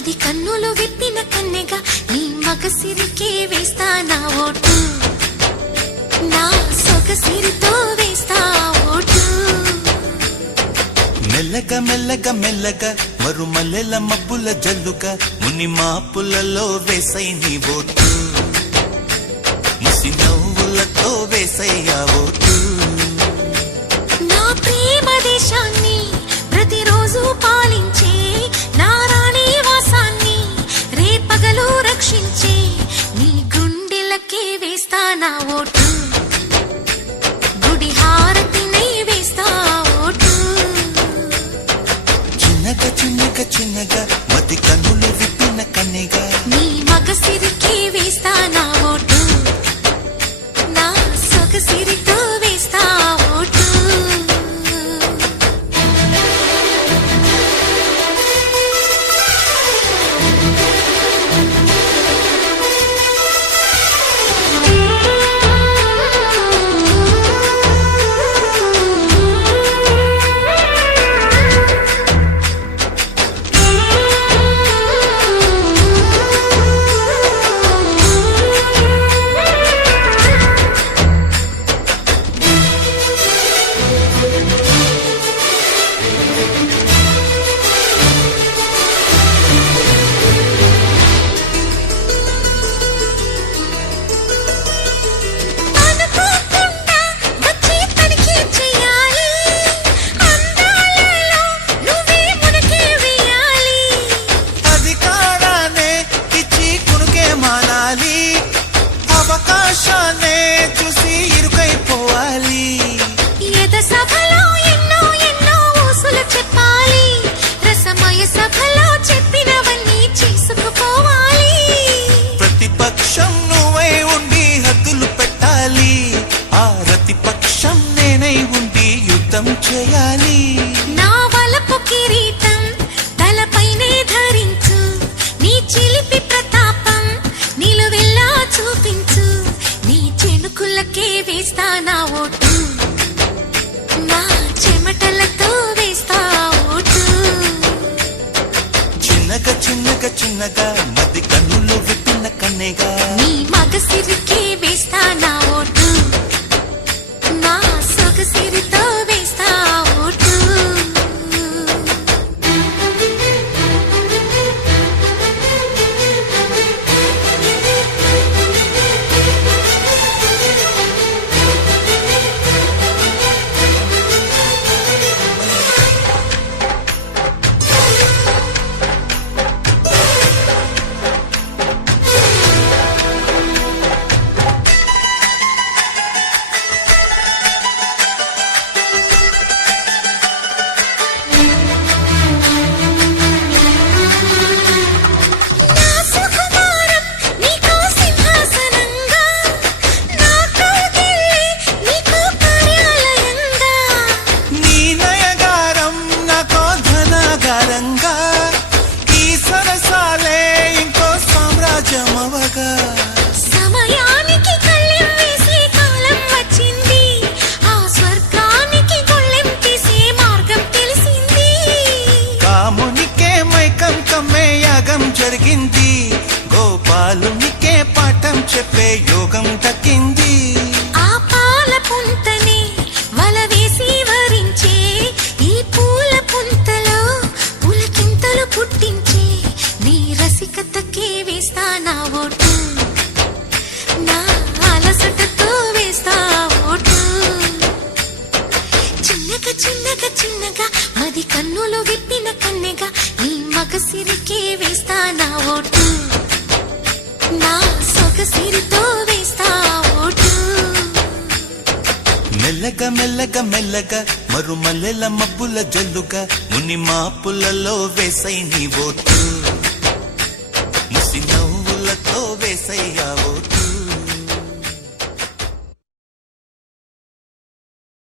మది కన్నులు విప్పిన కన్నెగా నీ మగసిరికే వేస్తా నా ఓటు, నా సొగసిరితో వేస్తా ఓటు. మెల్లగా మెల్లగా మెల్లగా మరుమల్లెల మబ్బుల జల్లుగా ముని మాపులలో వేసై నీ ఓటు, ముసి నవ్వులతో వేసయ్యా ఓటు. నా ప్రేమ దేశాన్ని ప్రతిరోజు పాలించే నా రాణి వాసాన్ని రేపగలు రక్షించే నీ గుండెలకే వేస్తా నా ఓటు, గుడి హారతినై వేస్తా ఓటు. చిన్నగా చిన్నగా చిన్నగా మది కన్నులు విప్పిన కన్నెగా నీ మగసిరికే వేస్తా నా ఓటు, నా సొగసిరితో వేస్తా ఓటు. అవకాశాన్నే చూసి ఇరుకైపోవాలి, ఎద సభలో ఎన్నో ఎన్నో ఊసులు చెప్పాలి, రసమయ సభలో చెప్పినవన్నీ చేసుకుపోవాలి. ప్రతిపక్షం నువ్వై ఉండి హద్దులు పెట్టాలి, ఆ ప్రతిపక్షం నేనై ఉండి యుద్ధం చేయాలి. నా వలపు కిరీటం తలపైనే ధరించు, నీ చిలిపి ప్రతాపం నిలువెల్లా చూపించు, నీ చెనుకులకే వేస్తా నా ఓటు, నా చెమటలతో వేస్తా ఓటు. చిన్నగా చిన్నగా చిన్నగా మది కన్నులు విప్పిన కన్నెగా నీ మగసిరికే వేస్తా నా ఓటు, నా సొగసిరితో వేస్తా ఓటు. సమయానికి కళ్ళెం వేసే కాలం వచ్చింది, ఆ స్వర్గానికి గొళ్ళెం తీసే మార్గం తెలిసింది. కామునికే మైకం కమ్మే యాగం జరిగింది, గోపాలునికే పాఠం చెప్పే యోగం దక్కింది. ఆ పాల పుంతని వల వేసి వరించే ఈ పూల పుంతలో పులకింతలు పుట్టించే నీ రసికతకే వేస్తా నా ఓటు, నా అలసటతో వేస్తా ఓటు. చిన్నగా చిన్నగా చిన్నగా మది కన్నులు విప్పిన కన్నెగా నీ మగసిరికే వేస్తా నా ఓటు, నా సొగసిరితో వేస్తా ఓటు. మెల్లగా మెల్లగా మెల్లగా మరుమల్లెల మబ్బుల జల్లుగా ముని మాపులలో వేసై నీ ఓటు, ముసి నవ్వులతో వేసయ్యా